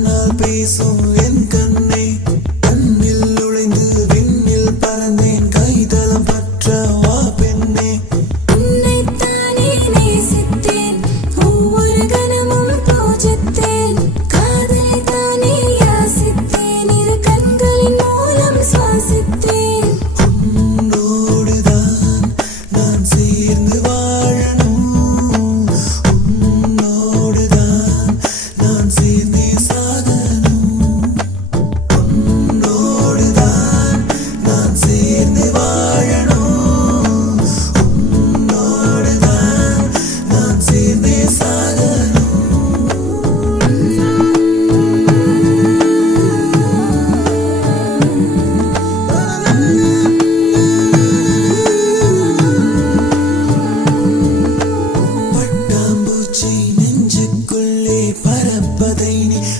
கண்ணால் பேசும் என் கண்ணே கண்ணில் நுழைந்து விண்ணில் பறந்தேன். கைதளம் பட்டு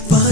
봐